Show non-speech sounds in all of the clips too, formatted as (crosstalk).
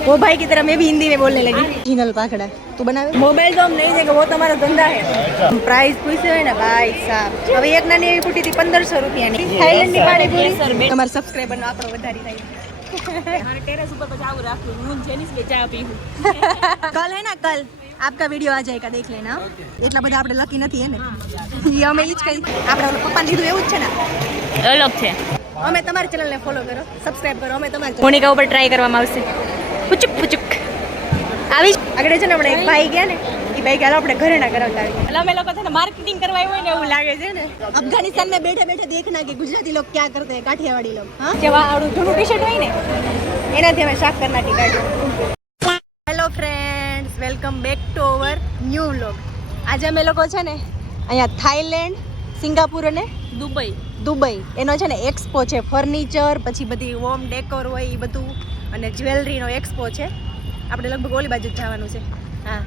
वो भाई की तरह मैं भी हिंदी में बोलने लगी જીનલ પાખડા તું બનાવે મોબાઈલ તો हम नहीं देंगे वो તમારો ધંધા है પ્રાઇસ પૂછ્યો હોય ને ભાઈ સાહેબ હવે એક નાની એવી પૂટી હતી પંદરસો રૂપિયાની થાઈલેન્ડ ની પાણીપુરી તમારા સબસ્ક્રાઈબર નો આંકડો વધારી થાય મારે ટેરેસ ઉપર પછી આવું રાખવું હું જેનીસ બે ચા પીવું (laughs) કલ હે ના કલ આપકા વિડિયો આ જાયગા દેખ લેના એટલા બધા આપણે લકી નથી હે ને ઈ અમે ઈ જ કહી આપણે ઓલા પપ્પાને લીધું એવું જ છે ને અલગ છે અમે તમારી ચેનલને ફોલો કરો સબસ્ક્રાઇબ કરો અમે તમારી મોનિકા ઉપર ટ્રાય કરવામાં આવશે. પુચુક પુચુક. આવી આગળ છે ને આપણે એક ભાઈ ગયા ને એ ભાઈ ગયા આપણે ઘરે ના કરાવતા એટલે અમે લોકો છે ને માર્કેટિંગ કરવા હોય ને એવું લાગે છે ને. અફઘાનિસ્તાનમાં બેઠે બેઠે દેખના કે ગુજરાતી લોકો ક્યાં કરતા હે કાઠિયાવાડી લોકો હા? જેવા આવડું જૂનું ટી શર્ટ હોય ને. એનાથી અમે શાક કરી નાખી કાઢ્યું hello friends welcome back to our new vlog આજે અમે લોકો છે ને અહીંયા થાઈલેન્ડ સિંગાપુર અને દુબઈ દુબઈ. એનો છે ને એક્સપો છે ફર્નિચર પછી બધી હોમ ડેકોર હોય એ બધું અને જ્વેલરીનો એક્સપો છે. આપણે લગભગ ઓલી બાજુ જ જવાનું છે. હા.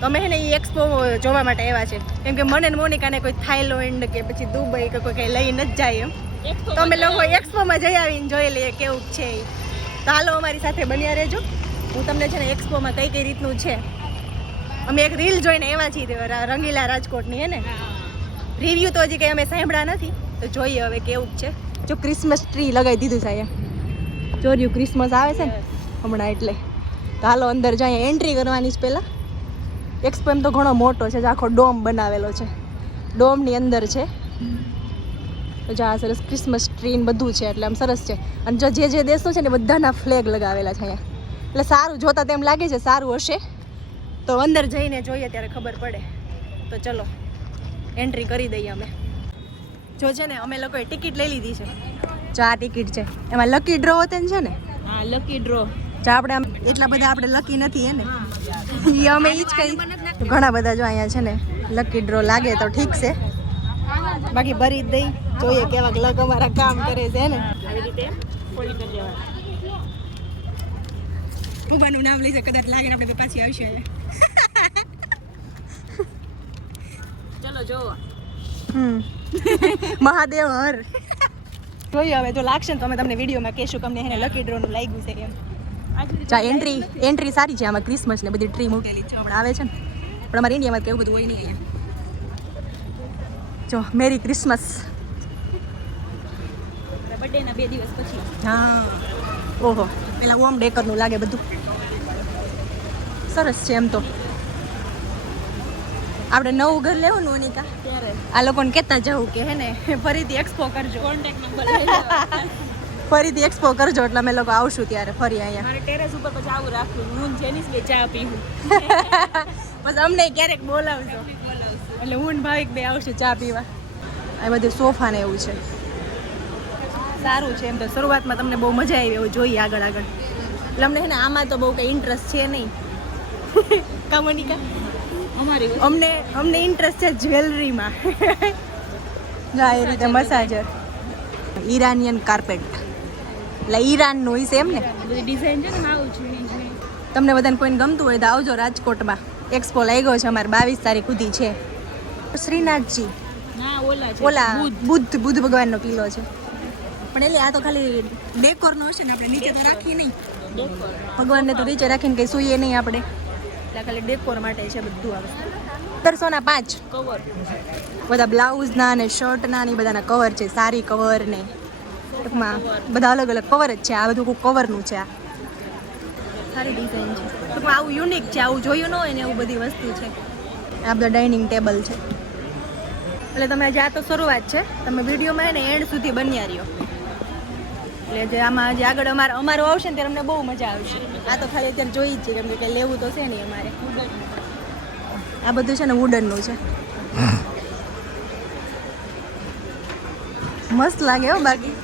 તો અમે છે ને એ એક્સપો જોવા માટે આવ્યા છે. કેમ કે મને ને મોનિકાને કોઈ થાઈલેન્ડ કે પછી દુબઈ કે કોઈ કંઈ લઈને જ જાય એમ. તો અમે લોકો એક્સપોમાં જઈ આવીને જોઈ લઈએ કેવું છે એ તો હાલો અમારી સાથે બન્યા રહેજો. હું તમને છે ને એક્સપોમાં કઈ કઈ રીતનું છે. અમે એક રીલ જોઈને એવા છીએ રંગીલા રાજકોટની હે ને? રિવ્યૂ તો હજી કંઈ અમે સાંભળ્યા નથી. તો જોઈએ હવે કેવું છે. જો ક્રિસમસ ટ્રી લગાવી દીધું છે અહીંયા. ચોર્યું ક્રિસમસ આવે છે ને? હમણાં એટલે. તો હાલો અંદર જાય એન્ટ્રી કરવાની છે પહેલાં. એક્સપો એમ તો ઘણો મોટો છે જે આખો ડોમ બનાવેલો છે. ડોમની અંદર છે. તો જો આ સરસ ક્રિસમસ ટ્રી ને બધું છે એટલે આમ સરસ છે. અને જો જે જે દેશો છે ને બધાના ફ્લેગ લગાવેલા છે અહીંયા. એટલે સારું જોતા તેમ લાગે છે સારું હશે. તો અંદર જઈને જોઈએ ત્યારે ખબર પડે. તો ચલો એન્ટ્રી કરી દઈએ અમે. જો છે ને અમે લોકોએ ટિકિટ લઈ લીધી છે. જો આ ટિકિટ છે. એમાં લકી ડ્રો હોતે ને છે ને? હા લકી ડ્રો જો આપણે આમ એટલા બધા આપણે લકી નથી એને. એ અમે એ જ કહી ઘણા બધા જો અહીંયા છે ને લકી ડ્રો લાગે તો ઠીક છે. બાકી ભરી જ દઈ જોઈએ કેવાક લક અમારા કામ કરે છે ને? ઉભાનું નામ લઈ છે કદાચ લાગે આપણે પાછી આવશે ચલો જોવા. હમ. (laughs) મહાદેવ હર. જોઈએ હવે જો લાગશે ને તો અમે તમને વિડીયોમાં કહેશું કે અમને એને લકી ડ્રોનું લાગ્યું છે એમ. ચા એન્ટ્રી એન્ટ્રી સારી છે આમાં ક્રિસમસ ને બધી ટ્રી મૂકેલી છે હમણાં આવે છે ને. પણ અમારા ઇન્ડિયામાં કેવું બધું હોય નહીં અહીંયા. જો મેરી ક્રિસમસ બર્થડેના બે દિવસ પછી. હા. ઓહો પેલા ઓમ ડેકરનું લાગે બધું. સરસ છે એમ તો. આપણે નવું ઘર લેવું ને ઓનિકા આ લોકોને કહેતા જવું કે હે ને ફરીથી એક્સપો કરજો. કોન્ટેક્ટ નંબર ફરીથી એક્સપો કરજો એટલે અમે લોકો આવશું ત્યારે ફરી અહીંયા. મારે ટેરેસ ઉપર પછી આવું રાખું હું જેનીસ બે ચા પીવું પછી (laughs) અમને ક્યારેક બોલાવજો. એટલે હું ભાવિક બે આવશું ચા પીવા. આ બધું સોફા ને એવું છે. સારું છે એમ તો. શરૂઆતમાં તમને બહુ મજા આવી એવું જોઈએ આગળ આગળ. એટલે અમને છે ને આમાં તો બહુ કંઈ ઇન્ટરેસ્ટ છે નહીં. (laughs) કામોનિકા અમને અમને ઇન્ટરેસ્ટ છે જ્વેલરીમાં. ના એ રીતે મસાજર ઈરાનિયન કાર્પેટ એટલે ઈરાનનું હોય છે એમ ને? ડિઝાઇન છે ને તમને બધાને કોઈને ગમતું હોય તો આવજો રાજકોટમાં. એક્સપો લાગ્યો છે અમારે બાવીસ તારીખ સુધી છે. શ્રીનાથજી. ઓલા બુદ્ધ. બુદ્ધ ભગવાનનો કિલ્લો છે. પણ એટલે આ તો ખાલી ડેકોરનો હશે ને આપણે નીચે તો રાખી નહીં. ભગવાનને તો નીચે રાખીને કંઈ સૂઈએ નહીં આપણે. ખાલી ડેકોર માટે છે બધું આ સત્તરસો ના પાંચ. કવર બધા બ્લાઉઝના ને શર્ટના ને બધાના કવર છે, સારી કવર ને. ટૂંકમાં બધા અલગ અલગ કવર જ છે, આ બધું કોઈ કવરનું છે આ. સારી ડિઝાઇન છે. ટૂંકમાં આવું યુનિક છે, આવું જોયું ન હોય ને એવું બધી વસ્તુ છે. આ બધા ડાઇનિંગ ટેબલ છે. એટલે તમે આજે આ તો શરૂઆત છે. તમે વિડીયોમાં એને એન્ડ સુધી બન્યા રહ્યો. એટલે જે આમાં જે આગળ અમારે અમારું આવશે ને ત્યારે અમને બહુ મજા આવશે. આ તો ખાલી અત્યારે જોઈ જ છે કેમ કે લેવું તો છે નહીં અમારે. આ બધું છે ને વુડનનું છે. મસ્ત લાગે હો બાકી.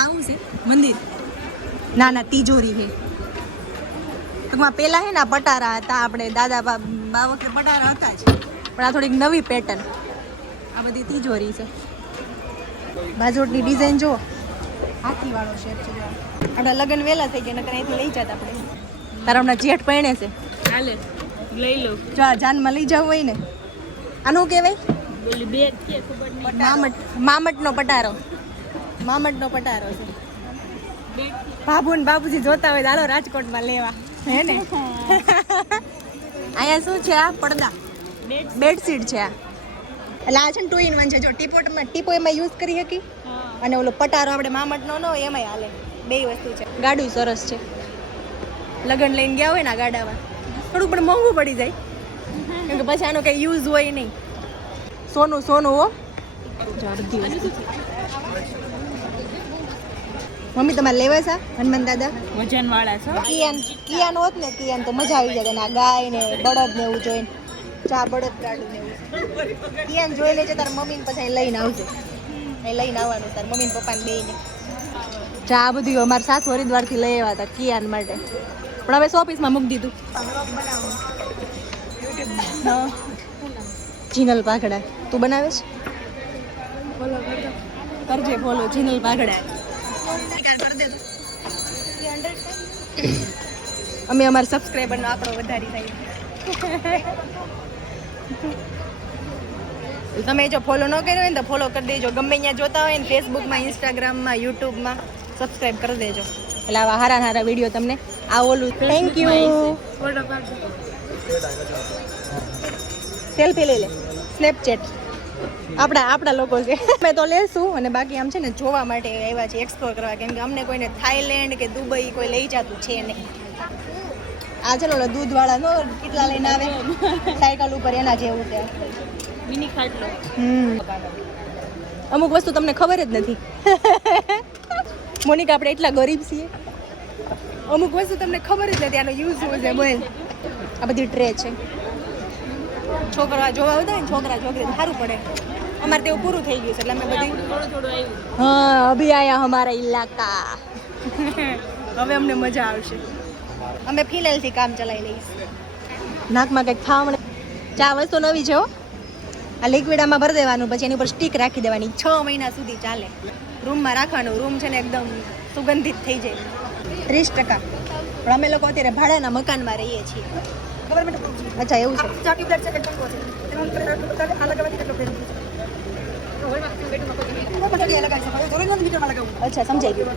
આવું છે? મંદિર? ના ના તિજોરી છે. ટૂંકમાં પેલા હે ને પટારા હતા આપણે દાદા બા વખતે પટારા હતા જ. પણ આ થોડીક નવી પેટર્ન આ બધી તિજોરી છે. બાજોટની ડિઝાઇન જુઓ. હાથી વાળો શેપ છે આપણે લગ્ન વહેલા થઈ ગયા નકર અહીંથી લઈ જતા આપણે. તારા હમણાં જેઠ પહેણે છે. હાલે લઈ લો. જો આ જાનમાં લઈ જવું હોય ને આનું કહેવાય? બે મામટ મામટનો પટારો. મામટનો પટારો છે. બાબુ ને બાબુજી જોતા હોય ચાલો રાજકોટમાં લેવા. હે ને? (laughs) અહીંયા શું છે આ? પડદા. બેડશીટ છે આ. એટલે આ છે ને ટુ ઇન વન છે. જો ટીપોટમાં ટીપો એમાં યુઝ કરી શકી અને ઓલો પટારો આપણે મામટનો ન એમાંય હાલે. બે વસ્તુ છે. ગાડું સરસ છે. લગન લઈને ગયા હોય ને આ ગાડામાં થોડું પણ મોંઘું પડી જાય. કેમ કે પછી આનો કંઈ યુઝ હોય નહીં. સોનું સોનું હો. મમ્મી તમારે લેવા છે? હનુમાન દાદા? વજન વાળા છે? કિયાન કિયાન હોત ને કિયાન તો મજા આવી જાય. આ ગાય ને બળદ ને એવું જોઈને. ચા બળદ ગાડું ને કિયાન જોઈ લેજે તાર મમ્મી પછી લઈને આવજે. અહીં લઈને આવવાનું તાર મમ્મી પપ્પાને પપ્પા ને બેયને ચા આ બધું અમારા સાસુ હરિદ્વારથી લઈ આવ્યા હતા કિયાન માટે. પણ હવે શોપીસમાં મૂકી દીધું. જીનલ પાઘડા. તું બનાવે છે? કરજે બોલો જીનલ પાઘડા. અમે અમારા સબસ્ક્રાઈબરનો આંકડો વધારી થાય તમે જો ફોલો ન કર્યો હોય ને તો ફોલો કરી દેજો. ગમે ત્યાં જોતા હોય ને ફેસબુકમાં ઇન્સ્ટાગ્રામમાં યુટ્યુબમાં સબસ્ક્રાઇબ કરી દેજો. એટલે આવા હારા હારા વીડિયો તમને આ ઓલું થેન્ક યુ સેલ્ફી લઈ લે. સ્નેપચેટ આપણા આપણા લોકો છે. અમે તો લેશું અને બાકી આમ છે ને જોવા માટે આવ્યા છે એક્સપ્લોર કરવા. કેમ કે અમને કોઈને થાઈલેન્ડ કે દુબઈ કોઈ લઈ જતું છે નહીં. આ છે ને દૂધવાળા, નો કેટલા લઈને આવે? સાયકલ ઉપર એના જેવું છે. મિની ખાટલો. અમુક વસ્તુ તમને ખબર જ નથી. (laughs) મોનિકા આપણે એટલા ગરીબ છીએ. અમુક વસ્તુ તમને ખબર જ નથી આનો યુઝ શું છે બોલ. આ બધી ટ્રે છે. છોકરા જોવા આવતા હોય ને છોકરા છોકરી સારું પડે. અમારે તેવું પૂરું થઈ ગયું છે એટલે અમે બધી હા અભી આયા અમારા ઇલાકા (laughs) હવે અમને મજા આવશે. અમે ફિલેલથી કામ ચલાવી લઈશ. નાકમાં કંઈક ખાવા ચા વસ્તુ નવી છે હો. આ લિક્વિડ આમાં ભરી દેવાનું, પછી એની ઉપર સ્ટીક રાખી દેવાની. છ મહિના સુધી ચાલે. રૂમમાં રાખવાનું, રૂમ છે ને એકદમ સુગંધિત થઈ જાય. ત્રીસ ટકા. પણ અમે લોકો અત્યારે ભાડાના મકાનમાં રહીએ છીએ. અચ્છા, એવું છે. અચ્છા, સમજાઈ ગયું.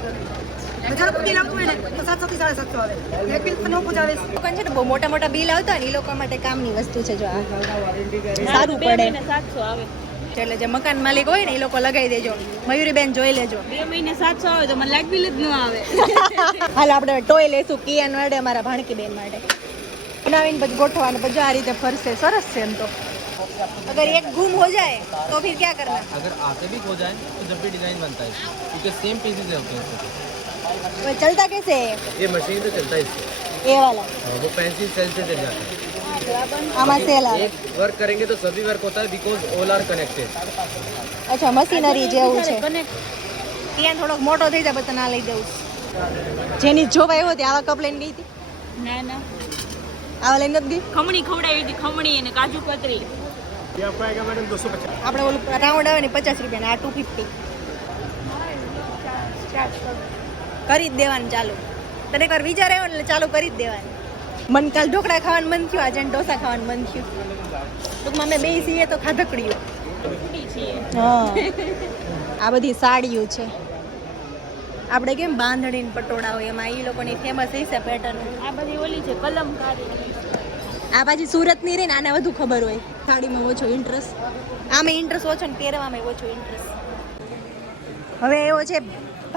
દુકાન છે ને બહુ મોટા મોટા બિલ આવતા હોય ને એ લોકો માટે કામની વસ્તુ છે જો આ સારું બે પડે મહિને સાતસો આવે એટલે જે મકાન માલિક હોય ને એ લોકો લગાવી દેજો મયુરીબેન જોઈ લેજો બે મહિને સાતસો આવે તો મને લાઈટ બિલ જ ન આવે હાલ આપણે ટોય લેશું કિયાન માટે અમારા ભાણકી બેન માટે બનાવીને પછી ગોઠવવાનું પછી આ રીતે ફરશે સરસ છે એમ તો અગર એક ગુમ હો જાય તો फिर क्या करना अगर आते भी खो जाए तो जब भी डिजाइन बनता है क्योंकि सेम पीसेस होते हैं इसमें। वो चलता कैसे है ये मशीन से चलता है इससे ये वाला हाँ, वो पेंसिल सेल से चल जाता है આમાં સેલ આવે एक वर्क करेंगे तो सभी वर्क होता है बिकॉज ऑल आर कनेक्टेड અચ્છા મશીનરી જેવું છે કનેક્ટ કિયાન થોડોક મોટો થઈ જાય પછી ના લઈ દઉં જેની જોવા આવ્યો તે આવા કપ લઈને ગઈ હતી ના ના આવા લઈને નથી ગઈ ખમણી ખવડાવી હતી ખમણી અને કાજુ કતરી આપણે ઓલું રાઉન્ડ આવે ને પચાસ રૂપિયા આ ટુ ફિફ્ટી કરી જ દેવાનું ચાલુ. તને એકવાર વિચાર આવ્યો એટલે ચાલુ કરી જ દેવાનું. મન કાલ ઢોકળા ખાવાનું મન થયું આજે ઢોસા ખાવાનું મન થયું. ટૂંકમાં અમે બે છીએ તો ખાધકડ્યું. હા. આ બધી સાડીઓ છે. આપણે કેમ બાંધણીને પટોળા હોય એમાં? એ લોકોની ફેમસ હશે પેટર્ન આ બધી ઓલી છે કલમકારી. આ પાછી સુરતની રહી ને આને વધુ ખબર હોય. સાડીમાં ઓછો ઇન્ટરેસ્ટ આમે ઇન્ટરેસ્ટ ઓછો ને પહેરવામાં ઓછો ઇન્ટરેસ્ટ હવે એવો છે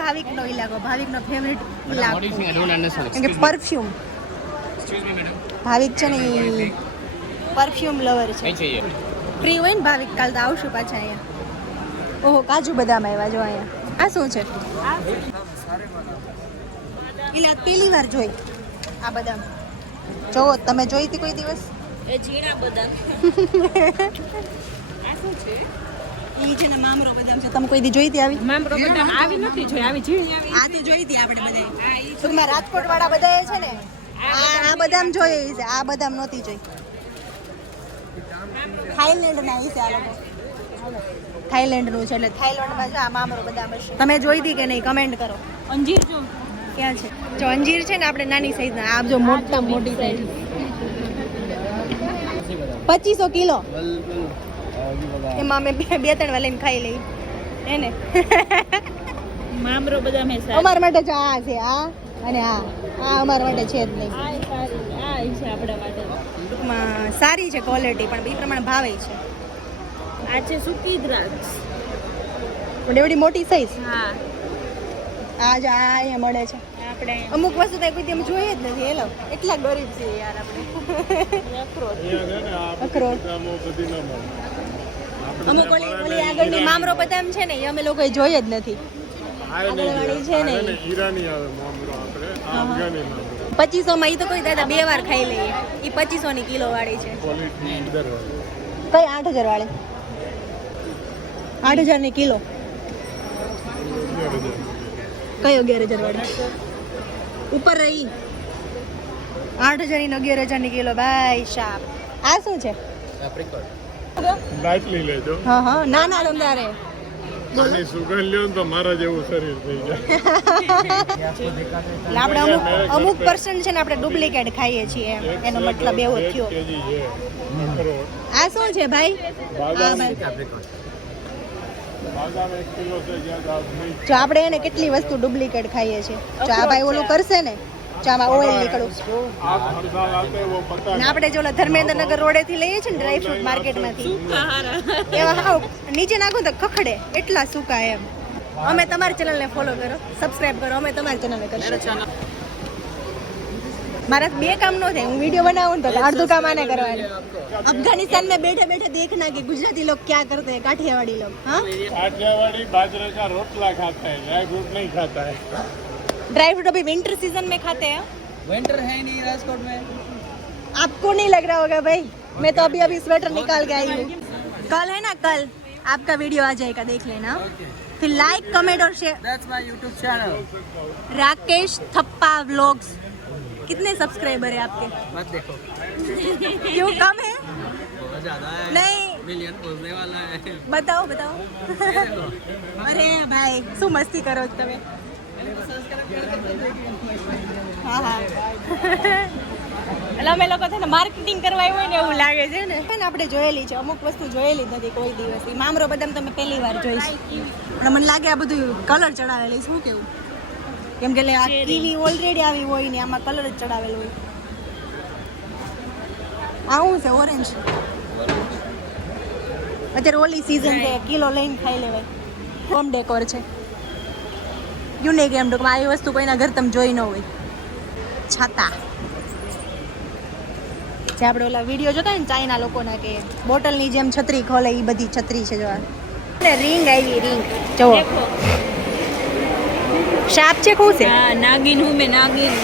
ભાવિકનો ઇલાકો ભાવિકનો ફેવરિટ ઇલાકો કેમ કે પરફ્યુમ ભાવિક છે ને પરફ્યુમ લવર છે. ફ્રી હોય ને ભાવિક કાલ તો આવશું પાછા અહીંયા. ઓહો કાજુ બદામ આવ્યા જો અહીંયા. આ શું છે? એટલે આ પહેલી વાર જોઈ આ બદામ. જોવો તમે જોઈ હતી કોઈ દિવસ? એ ઝીણા બદામ. (laughs) આ શું છે? ઈ છે ને મામરો બદામ છે. તમે કોઈ દી જોઈતી આવી? મામરો બદામ આવી નથી જોઈ આવી ઝીણી આવી. આ તો જોઈ આપણે બધા ટૂંકમાં રાજકોટ વાળા બધા છે ને આ આ બદામ જોઈ છે. આ બદામ નહોતી જોઈ. થાઈલેન્ડ ના છે આ લોકો. થાઈલેન્ડનું છે એટલે થાઈલેન્ડમાં છે આ મામરો બદામ હશે. તમે જોઈ હતી કે નહીં? કમેન્ટ કરો. અંજીર જો. ક્યાં છે? જો અંજીર છે ને આપણે નાની સાઈઝ ના આ જો મોટા મોટી સાઈઝ. પચીસો કિલો. એમાં અમે બે બે ત્રણ વાર લઈને ખાઈ લઈ. એને. મામરો બધા મેં અમાર માટે જ આ છે આ અને આ. આ અમારા માટે છે જ નહીં. આ સારી આ છે આપણા માટે. ટૂંકમાં સારી છે ક્વોલિટી પણ એ પ્રમાણે ભાવે છે. આ છે સૂકી દ્રાક્ષ. પણ એવડી મોટી સાઈઝ હા. આ જ આ અહીંયા મળે છે. આપણે અમુક વસ્તુ તો કોઈ અમે જોઈએ જ નથી એલો એટલા ગરીબ છે યાર આપણે. (laughs) અખરોટ. અખરોટ. અમુક ઓલી ઓલી આગળની મામરો બદામ છે ને એ અમે લોકોએ જોઈ જ નથી. આગળવાળી છે ને પચીસો માં એ તો કોઈ દાદા બે વાર ખાઈ લઈએ એ પચીસો ની કિલો વાળી છે ક્વોલિટી કઈ આઠ હજાર વાળી આઠ હજારની કિલો કઈ અગિયાર હજાર વાળી ઉપર રહી. આઠ હજારની અગિયાર હજારની કિલો ભાઈ શાપ આ શું છે? એપ્રિકોટ લાઇટલી લેજો. હા હા. ના ના તમારે આની સુગંધ લ્યો તો મારા જેવું શરીર થઈ જાય. આપણે અમુક અમુક પર્સન્ટ છે ને આપણે ડુપ્લિકેટ ખાઈએ છીએ એમ. એનો મતલબ એવો થયો. આ શું છે ભાઈ? જો આપણે એને કેટલી વસ્તુ ડુપ્લિકેટ ખાઈએ છીએ. જો આ ભાઈ ઓલું કરશે ને જો આમાં ઓઇલ નીકળું आप हर साल आते हैं वो पता ને આપણે જો ઓલા ધર્મેન્દ્રનગર રોડે થી લઈએ છીએ ને ડ્રાય ફ્રૂટ માર્કેટમાંથી હારા એવા હાવ નીચે નાખો તો ખખડે એટલા સૂકા એમ અમે તમારી ચેનલને ફોલો કરો સબસ્ક્રાઇબ કરો અમે તમારી ચેનલને કરશું મારા બે કામ નો થાય હું વિડીયો બનાવું ને તો અડધું કામ આને કરવાનું अफगानिस्तान में बैठे बैठे देखना कि गुजराती लोग क्या करते हैं काठियावाड़ी लोग हाँ काठियावाड़ी बाजरे का रोटला खाता है ड्राई फ्रूट नहीं खाता है ड्राई फ्रूट अभी विंटर सीजन में खाते हैं विंटर है नहीं राजकोट में आपको नहीं लग रहा होगा भाई मैं तो अभी अभी स्वेटर निकाल के आई हूँ कल है ना कल आपका वीडियो आ जाएगा देख लेना फिर लाइक कमेंट और share that's my YouTube channel Rakesh Thappa vlogs कितने सब्सक्राइबर है आपके मत देखो क्यों कम है बहुत ज्यादा है नहीं मिलियन पहुंचने वाला है बताओ बताओ અરે ભાઈ શું મસ્તી કરો છો તમે હા હા. એટલે અમે લોકો છે ને માર્કેટિંગ કરવા હોય ને એવું લાગે છે ને. પણ આપણે જોયેલી છે અમુક વસ્તુ જોયેલી નથી કોઈ દિવસ. ઈ મામરો બદામ તમે પહેલી વાર જોઈશ પણ મને લાગે આ બધું કલર ચડાવેલી શું કેવું? કેમ કે આ કીવી ઓલરેડી આવી હોય ને આમાં કલર જ ચડાવેલો હોય. આ શું છે ઓરેન્જ અત્યારે ઓલી સિઝન છે કિલો લઈને ખાઈ લેવાય. હોમ ડેકોર છે. યુનિક એમ ટૂંકમાં આવી વસ્તુ કોઈના ઘર તમે જોઈ ન હોય. છાતા. જે આપણે ઓલા વીડિયો જોતા ને ચાઇના લોકોના કે બોટલની જેમ છત્રી ખોલે એ બધી છત્રી છે જોવા. રિંગ આવી રિંગ જોવો શાપ છે શું છે? હા નાગીન હું મેં નાગીન.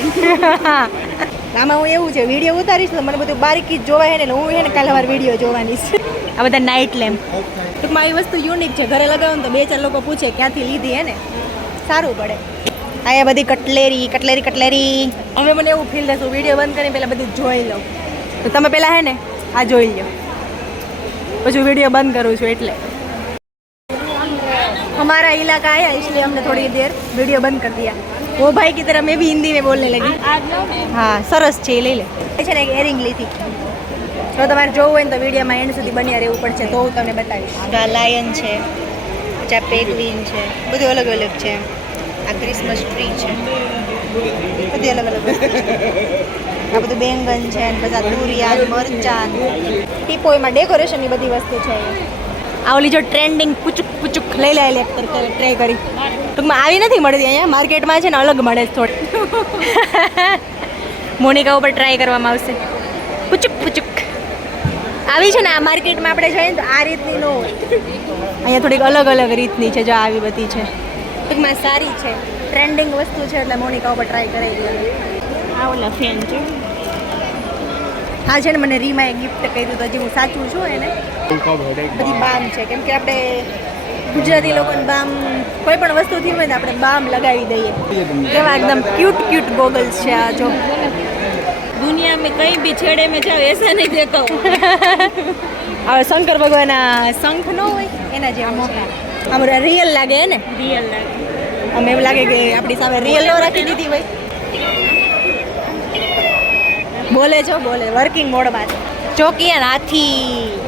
(laughs) આમાં હું એવું છે વીડિયો ઉતારીશ તો મને બધું બારીકી જોવાય ને હું હે ને કાલે વાર વીડિયો જોવાની છે. આ બધા નાઇટ લેમ્પ ટૂંકમાં એ વસ્તુ યુનિક છે. ઘરે લગાવો ને તો બે ચાર લોકો પૂછે ક્યાંથી લીધી હે ને. સારું પડે આ બધી કટલેરી કટલેરી કટલેરી હવે મને એવું ફીલ થતું વિડીયો બંધ કરીને પહેલાં બધું જોઈ લઉં તો તમે પહેલાં હે ને આ જોઈ લો પછી વિડીયો બંધ કરું છું એટલે हमारा इलाका आया इसलिए हमने थोड़ी देर वीडियो बंद कर दिया वो भाई की तरह मैं भी हिंदी में बोलने लगी આજ લો ને હા સરસ છે એ લઈ લે એ છે ને એક એરિંગ લીધી જો તમારે જોવું હોય ને તો વિડીયોમાં એન્ડ સુધી બન્યા રહેવું પડશે તો હું તમને બતાવીશ આ લાયન છે પછી આ પેગવિન છે બધું અલગ અલગ છે આ ક્રિસમસ ટ્રી છે. બધી અલગ અલગ આ બધું બેંગન છે, ને બધા તુરિયા મરચાં ટીપોયમાં ડેકોરેશનની બધી વસ્તુ છે. આ ઓલી જો ટ્રેન્ડિંગ પૂચુક પૂચુક લઈ લે લે ટ્રાય કરી. ટૂંકમાં આવી નથી મળતી અહીંયા. માર્કેટમાં છે ને અલગ મળે છે થોડી. (laughs) મોનિકા ઉપર ટ્રાય કરવામાં આવશે. પૂચુક પૂચુક. આવી છે ને, આ માર્કેટમાં આપણે જોઈએ ને, તો આ રીતની ન હોય. અહીંયા થોડીક અલગ અલગ રીતની છે, જો આવી બધી છે. ટૂંકમાં સારી છે. ટ્રેન્ડિંગ વસ્તુ છે એટલે મોનિકા ઉપર ટ્રાય કરાવી આ ઓલા ફેન છે. હા છે ને મને રીમાએ ગિફ્ટ કર્યું તો હજી હું સાચું છું એને. બધી બામ છે. કેમ કે આપણે ગુજરાતી લોકોને બામ કોઈ પણ વસ્તુ હોય ને આપણે બામ લગાવી દઈએ. એવા એકદમ ક્યુટ ક્યુટ ગોગલ્સ છે આ જો. દુનિયા મેં કંઈ બી છેડે મેં જાઉં એસા નહીં દેતો (laughs) હવે શંકર ભગવાનના શંખ ન હોય એના જેવા મોટા. આમ રિયલ લાગે ને? રિયલ લાગે. આમ એવું લાગે કે આપણી સામે રિયલ ન રાખી દીધી ભાઈ બોલે છો બોલે. વર્કિંગ મોડમાં ચોકિયા હાથી.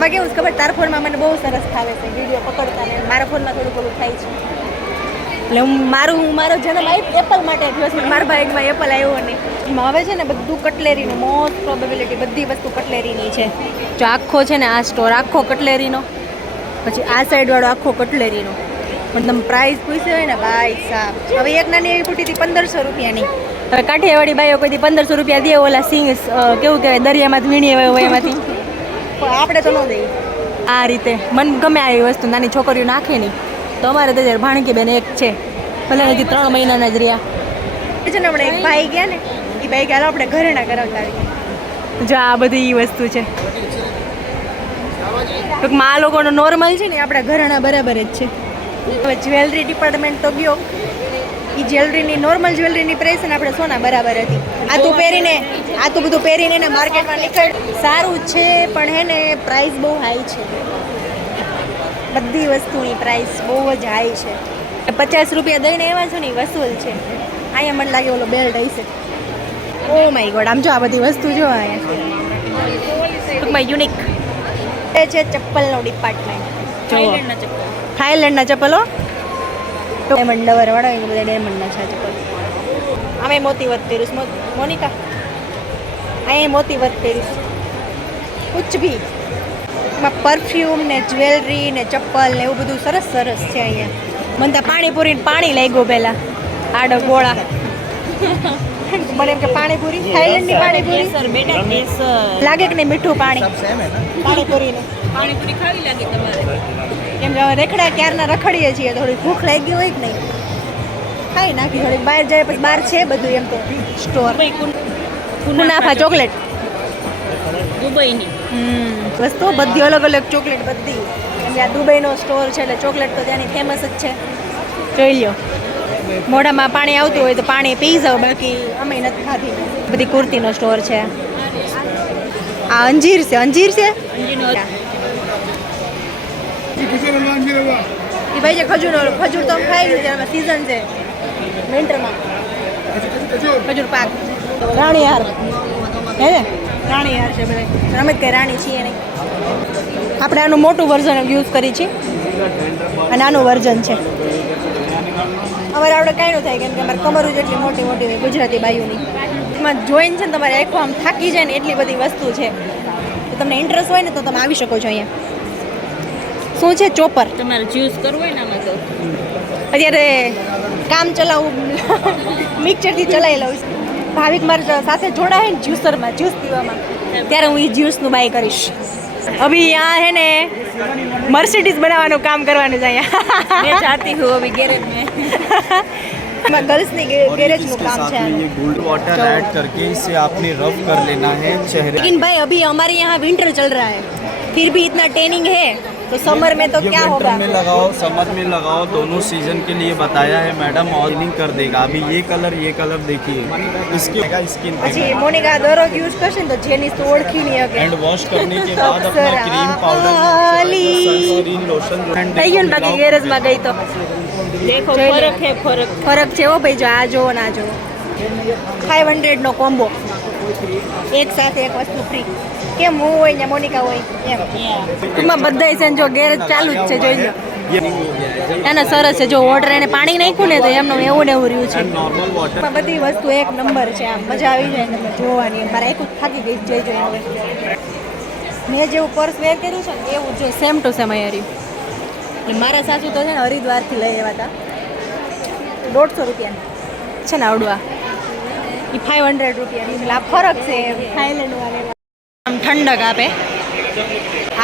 બાકી કેવું ખબર તારા ફોનમાં મને બહુ સરસ ફાવે છે. વીડિયો પકડતા ને મારા ફોનમાં થોડું થોડું થાય છે. એટલે હું મારું હું મારો જન્મ એપલ માટે થયો છે મારા બાઇકમાં એપલ આવ્યો ને એમાં હવે છે ને બધું કટલેરીનું મોસ્ટ પ્રોબેબિલિટી બધી વસ્તુ કટલેરીની છે. જો આખો છે ને આ સ્ટોર આખો કટલેરીનો પછી આ સાઈડવાળો આખો કટલેરીનો. પણ તમે પ્રાઇસ પૂછ્યો હોય ને ભાઈ સાહેબ હવે એક નાની એવી ફૂટી હતી પંદરસો રૂપિયાની. હવે કાઠિયાવાડી બાઈઓ કોઈ પંદરસો રૂપિયા દે ઓલા સિંગ કેવું કહેવાય દરિયામાં વીણી હોય એમાંથી. પણ આપણે તો ન દઈએ. આ રીતે. મન ગમે આવી વસ્તુ નાની છોકરીઓ નાખે નહીં. તો અમારે તો ભાણકી બેન એક છે ભલે હજી ત્રણ મહિનાના જ રહ્યા. છે ને હમણાં એક ભાઈ ગયા ને એ ભાઈ ગયા આપણે ઘરેણા કરાવતા આવીએ. જો આ બધી એ વસ્તુ છે. ટૂંકમાં આ લોકોનો નોર્મલ છે ને આપણા ઘરેણા બરાબર જ છે. હવે જ્વેલરી ડિપાર્ટમેન્ટ તો ગયો. એ જ્વેલરીની નોર્મલ જ્વેલરીની પ્રાઇસ ને આપણે સોના બરાબર હતી. આ તું પહેરીને, આ તું બધું પહેરીને એને માર્કેટમાં નીકળ. સારું છે, પણ હે ને પ્રાઇસ બહુ હાઈ છે. બધી વસ્તુની પ્રાઇસ બહુ જ હાઈ છે. પચાસ રૂપિયા દઈને એવા છું ને વસૂલ છે. અહીંયા મને લાગે ઓલો બેલ્ટ હશે. ઓ માય ગોડ આમ જો આ બધી વસ્તુ જો અહીંયા. યુનિક એ છે ચપ્પલનો ડિપાર્ટમેન્ટ થાઈલેન્ડના ચપ્પલ. થાઈલેન્ડના ચપ્પલો. ડાયમંડ ડવર વાળા એ બધા ડાયમંડના છે ચપ્પલ. અમે મોતી કર્યું છે. મોનિકા અહીંયા મોતી કર્યું છે. કુછ ભી એમાં પરફ્યુમ ને જ્વેલરી ને ચપ્પલ ને એવું બધું સરસ સરસ છે અહીંયા. મને તો પાણીપુરી પાણી લઈ લાગ્યું પહેલાં. આડો ગોળા. મને એમ કે પાણીપુરી થાઈલેન્ડની પાણીપુરી. સર બેટા કેસર. લાગે કે નહીં મીઠું પાણી? પાણીપુરીનું. પાણીપુરી ખાવી લાગે તમારે? કેમ કે હવે રેખડા ક્યારના રખડીએ છીએ થોડી ભૂખ લાગી હોય કે નહીં? ખાઈ નાખી થોડી બહાર જાય પછી બહાર છે બધું એમ તો. Store kunafa chocolate. દુબઈની. વસ્તુ બધી અલગ અલગ ચોકલેટ બધી. કેમ કે આ દુબઈનો સ્ટોર છે એટલે ચોકલેટ તો ત્યાંની ફેમસ જ છે. જોઈ લ્યો. મોઢામાં પાણી આવતું હોય તો પાણી પી જાઓ, બાકી અમે નથી ખાધી. બધી કુર્તીનો સ્ટોર છે. આ અંજીર છે અંજીર છે? એ ભાઈ જે ખજૂર ખજૂર તો ખાઈ લીધું, એમાં સીઝન છે. વિન્ટરમાં ખજૂર પાક. રાણી હાર હે ને? રાણી હાર છે બધા. અમે કઈ રાણી છીએ નહીં. આપણે આનું મોટું વર્ઝન યુઝ કરી છીએ. અને આનું વર્ઝન છે. અમારે આપણે કાંઈ ન થાય કેમ કે અમારે કમરું જેટલી મોટી મોટી હોય ગુજરાતી બાયુની. એમાં જોઈન છે ને તમારે આખો આમ થાકી જાય ને એટલી બધી વસ્તુ છે. તો તમને ઇન્ટરેસ્ટ હોય ને તો તમે આવી શકો છો અહીંયા. શું છે ચોપર? તમારે જ્યુસ કરવું હોય ને આમાં તો? અત્યારે કામ ચલાવું મિક્સરથી ચલાવી લઉં છું. ભાવિક મારા સાથે જોડાય ને જ્યુસરમાં જ્યુસ પીવામાં. ત્યારે હું એ જ્યુસનું બાય કરીશ. અભી यहाँ है ने મર્સિડીઝ બનાવવાનું કામ કરવાનું છે અહીંયા मैं जाती हूँ अभी गैरेज में એમાં ગર્લ્સની ગેરેજનું કામ છે આનું ये गोल्ड वाटर ऐड करके इसे आपने रब कर लेना है चेहरे लेकिन भाई अभी हमारे यहाँ विंटर चल रहा है फिर भी इतना ट्रेनिंग है तो समर में तो ये क्या विंटर होगा में लगाओ समर में लगाओ दोनों सीजन के लिए बताया है मैडम ऑर्गनिंग कर देगा अभी ये कलर ये कलर देखिए इसके स्किन પછી મોનિકા દરરોજ યુઝ કરશે ને તો જેની તો ઓળખી નહીં શકે एंड वॉश (laughs) करने के बाद अपना अप्सरा क्रीम पाउडर वाली। सनस्क्रीन लोशन થઈ ગયું ને બાકી ગેરેજમાં ગઈ તો देखो જોઈ લે. फर्क है फर्क ફરક છે હો ભાઈ જો આ જો ના જો ફાઇવ હંડ્રેડનો કોમ્બો એક સાથે એક વસ્તુ ફ્રી કેમ હું હોય ને મોનિકા હોય, એમ. એમાં બધા છે જો ગેરેજ ચાલુ જ છે, જોઈ લો. એને સરસ છે, જો ઓર્ડર એને પાણી નાખ્યું ને તો એમનું એવું ને એવું રહ્યું છે. બધી વસ્તુ એક નંબર છે, આમ મજા આવી જાય તમે જોવાની. મારે એક જ થાકી ગઈ જઈ જોઈ હવે મેં જેવું પર્સ વેર કર્યું છે ને, એવું જો સેમ ટુ સેમ અહીંયા મારા સાસુ તો છે ને હરિદ્વારથી લઈ આવ્યા હતા. દોઢસો રૂપિયાની. છે ને આવડવા. એ ફાઇવ હંડ્રેડ રૂપિયાની એટલે આ ફરક છે થાઈલેન્ડ વાળા આમ ઠંડક આપે.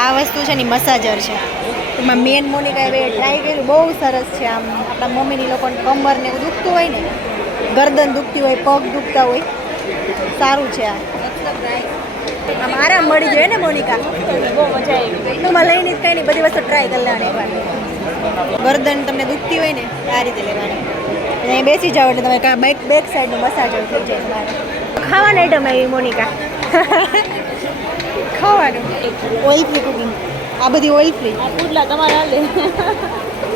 આ વસ્તુ છે ને મસાજર છે. એમાં મેન મોનિકા એ ટ્રાય કર્યું. બહુ સરસ છે આમ. આપણા મમ્મીની લોકોને કમર ને એવું દુખતું હોય ને ગરદન દુખતી હોય પગ દુખતા હોય સારું છે આ. આમ આરામ મળી જાય ને મોનિકા. બહુ મજા આવી. એમાં લઈને જ કંઈ નહીં બધી વસ્તુ ટ્રાય કરી લેવાની. ગરદન તમને દુખતી હોય ને આ રીતે લેવાની. અને બેસી જાઓ એટલે તમે કાં બેક બેક સાઈડનું મસાજ થઈ જાય તમારે. ખાવાની આઈટમ આવી મોનિકા. (laughs) ખાવાનું. ઓઇલ ફ્રી કુકિંગ આ બધી ઓઇલ ફ્રી પુડલા તમારા લે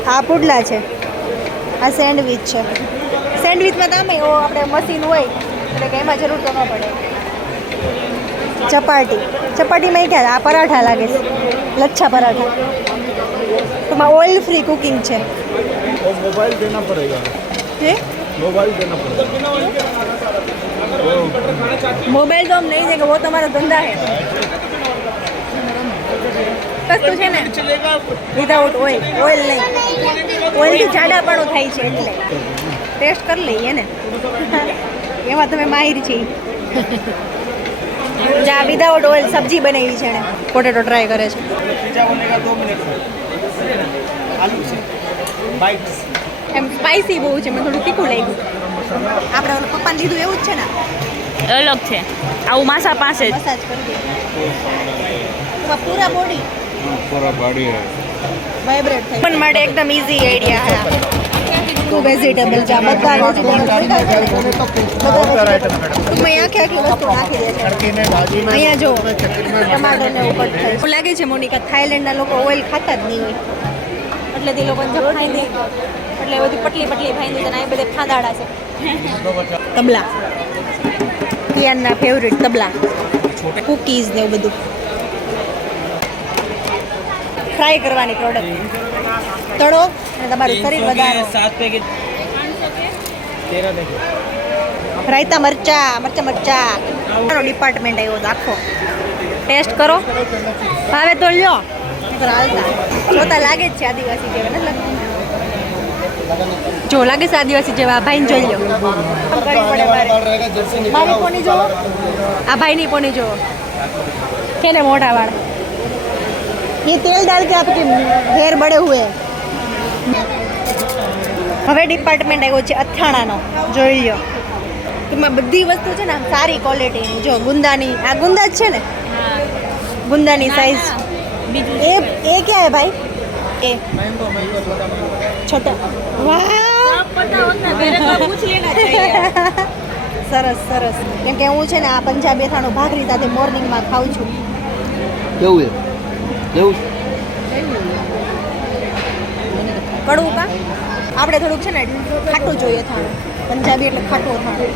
હા પુડલા છે. આ સેન્ડવિચ છે. સેન્ડવિચમાં તમે આપણે મશીન હોય એટલે કે એમાં જરૂર તો ન પડે. ચપાટી. ચપાટીમાં એ ક્યાં? આ પરાઠા લાગે છે. લચ્છા પરાઠા. તમારા ઓઇલ ફ્રી કુકિંગ છે. મોબાઈલ દેના પડેગા पड़ेगा હે मोबाइल देना पड़ेगा મોબાઈલ તો हम नहीं देंगे वो તમારો ધંધા है વસ્તુ છે ને વિધાઉટ ઓઇલ ઓઇલ નહીં ઓઇલથી જાડાપણું થાય છે એટલે ટેસ્ટ કરી લઈએ ને એમાં તમે માહિર છી જા વિધાઉટ ઓઇલ સબ્જી બનાવી છે ને પોટેટો ટ્રાય કરે છે पिज्जा बनेगा दो मिनट में आलू से बाइट्स એમ સ્પાઈસી બહુ છે મેં થોડું તીખું લાગ્યું. આપણે પપ્પાને લીધું એવું જ છે ને? અલગ છે. આવું માસા પાસે મસાજ પૂરા બોડી પૂરા બોડી વાઇબ્રેટ થાય માટે એકદમ ઇઝી આઈડિયા હા તો વેજીટેબલ છે બધા વેજીટેબલ ટુકમાં નાખી દે અહીંયા જો ટમાટો ને ઉપર લાગે છે મોનિકા થાઈલેન્ડના લોકો ઓઇલ ખાતા જ નહીં હોય. એટલે તે લોકોને જો ફાંદી એટલે બધી પટલી પટલી ભાઈ ફાંદી અને આ બધે ફાંદાડા છે. તબલા. કિયાનના ફેવરેટ તબલા. કુકીઝ ને એવું બધું. ફ્રાય કરવાની પ્રોડક્ટ તળો અને તમારું શરીર વધારે. સાત પેકેટ રાયતા મરચા મરચા મરચા. ડિપાર્ટમેન્ટ આવ્યો હતો આખો. ટેસ્ટ કરો. ભાવે તો લ્યો. નહીંતર હાલતા જોતા લાગે જ છે આદિવાસી જેવા નથી લાગતું? જો લાગે છે આદિવાસી જેવા આ ભાઈને જોઈ લ્યો આમ કરવી પડે મારે. મારી પોની જોવો આ ભાઈની પોની જોવો છે ને મોટા વાળ ये तेल डाल के आपके हेयर बड़े हुए हैं હવે ડિપાર્ટમેન્ટ આવ્યો છે અથાણાનો જોઈ લો એમાં બધી વસ્તુ છે ને આમ સારી ક્વોલિટીની જો ગુંદાની આ ગુંદા જ છે ને ગુંદાની સાઈઝ બીજું એ એ ક્યાં હે ભાઈ? એ. છોટા. વાહ સરસ સરસ. કેમ કે હું છે ને આ પંજાબી અથાણું ભાખરી સાથે મોર્નિંગમાં ખાઉં છું. કેવું છે? કેવું કડવું કા? આપણે થોડુંક છે ને ખાટું જોઈએ થાણું પંજાબી એટલે ખાટું અથાણું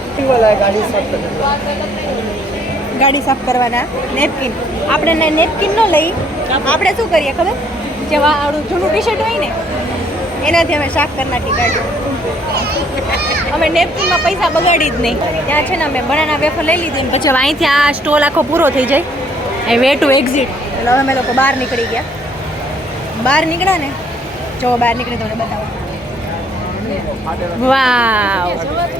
ગાડી સાફ કરવાના નેપકિન. આપણે નેપકિન ન લઈ, આપણે શું કરીએ ખબર? જે આવડું જૂનું ટી શર્ટ હોય ને, એનાથી અમે સાફ કરી નાખી ગાડી અમે નેપકિનમાં પૈસા બગાડી જ નહીં. ત્યાં છે ને અમે બનાના વેફર લઈ લીધી પછી હવે અહીંથી આ સ્ટોલ આખો પૂરો થઈ જાય. એ વે ટુ એક્ઝિટ એટલે અમે લોકો બહાર નીકળી ગયા. બહાર નીકળ્યા ને, જો બહાર નીકળી તો બતાવો. વાવ.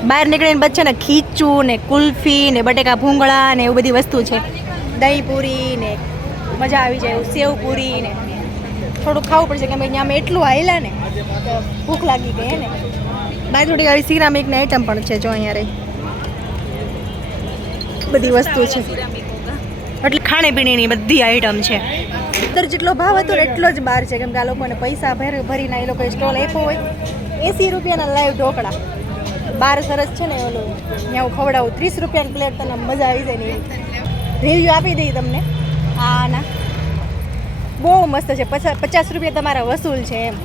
બહાર નીકળીને પછી ને ખીચું ને કુલ્ફી ને બટેકા ભૂંગળા ને એવું બધી વસ્તુ છે. દહીં પૂરી ને મજા આવી જાય સેવ પૂરી ને. થોડું ખાવું પડશે કેમ કે અહીંયા અમે એટલું આવેલા ને, ભૂખ લાગી ગઈ ને. બાય થોડી આવી સિરામિકની આઈટમ પણ છે જો અહીંયા રહી. બધી વસ્તુ છે. એટલે ખાણીપીણીની બધી આઈટમ છે. અત્યારે જેટલો ભાવ હતો એટલો જ બહાર છે, કેમ કે આ લોકોને પૈસા ભરી ભરીને એ લોકોએ સ્ટોલ આપ્યો હોય. એંસી રૂપિયાના લાઈવ ઢોકળા. બાર સરસ છે ને ઓલું ત્યાં હું ખવડાવું. ત્રીસ રૂપિયાની પ્લેટ તને મજા આવી જાય ને રિવ્યૂ આપી દઈ તમને. હા ના. બહુ મસ્ત છે. પચાસ રૂપિયા તમારા વસૂલ છે એમ.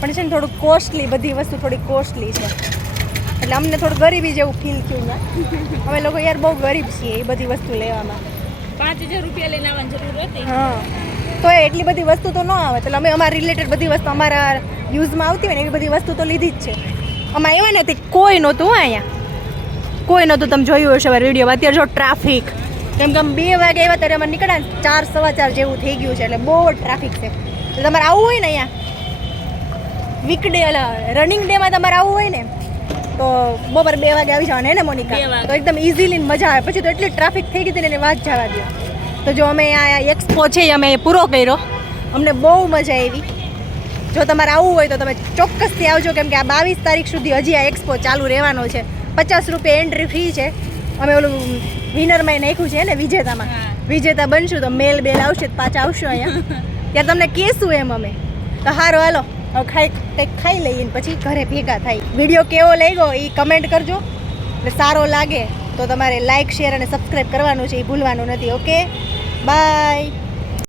પણ છે ને થોડું કોસ્ટલી બધી વસ્તુ થોડી કોસ્ટલી છે. એટલે અમને થોડું ગરીબી જેવું ફીલ થયું ને અમે લોકો યાર બહુ ગરીબ છીએ એ બધી વસ્તુ લેવામાં. પાંચ હજાર રૂપિયા લઈને આવવાની જરૂર હતી. હા. તો એટલી બધી વસ્તુ તો ન આવે. એટલે અમે અમારા રિલેટેડ બધી વસ્તુ અમારા યુઝમાં આવતી હોય ને એવી બધી વસ્તુ તો લીધી જ છે. અમે આવ્યા ને તે કોઈ નહોતું અહીંયા. કોઈ નહોતું તમે જોયું હશે વિડીયોમાં. અત્યારે જો ટ્રાફિક. કેમ કે બે વાગે આવ્યા ત્યારે અમે નીકળ્યા ચાર સવા ચાર જેવું થઈ ગયું છે એટલે બહુ ટ્રાફિક છે. તો તમારે આવવું હોય ને અહીંયા? વીકડે રનિંગ ડેમાં તમારે આવવું હોય ને? તો બપોર બે વાગે આવી જવાનું ને મોનિકા? તો એકદમ ઇઝીલી મજા આવે. પછી તો એટલી ટ્રાફિક થઈ ગઈ હતી ને એની વાત જવા દો તો જો અમે આ એક્સપો છે એ અમે પૂરો કર્યો. અમને બહુ મજા આવી. જો તમારે આવવું હોય તો તમે ચોક્કસથી આવજો કેમ કે આ બાવીસ તારીખ સુધી હજી આ એક્સપો ચાલુ રહેવાનો છે. પચાસ રૂપિયા એન્ટ્રી ફી છે. અમે ઓલું વિનરમાં નાખ્યું છે ને વિજેતામાં. વિજેતા બનશું તો મેલ બેલ આવશે પાછા આવશું અહીંયા. (laughs) ત્યારે તમને કહેશું એમ અમે. તો સારું હાલો. હવે ખાઈ કંઈક ખાઈ લઈએ પછી ઘરે ભેગા થાય. વીડિયો કેવો લાગ્યો એ કમેન્ટ કરજો. એટલે સારો લાગે તો તમારે લાઇક શેર અને સબસ્ક્રાઈબ કરવાનું છે એ ભૂલવાનું નથી ઓકે બાય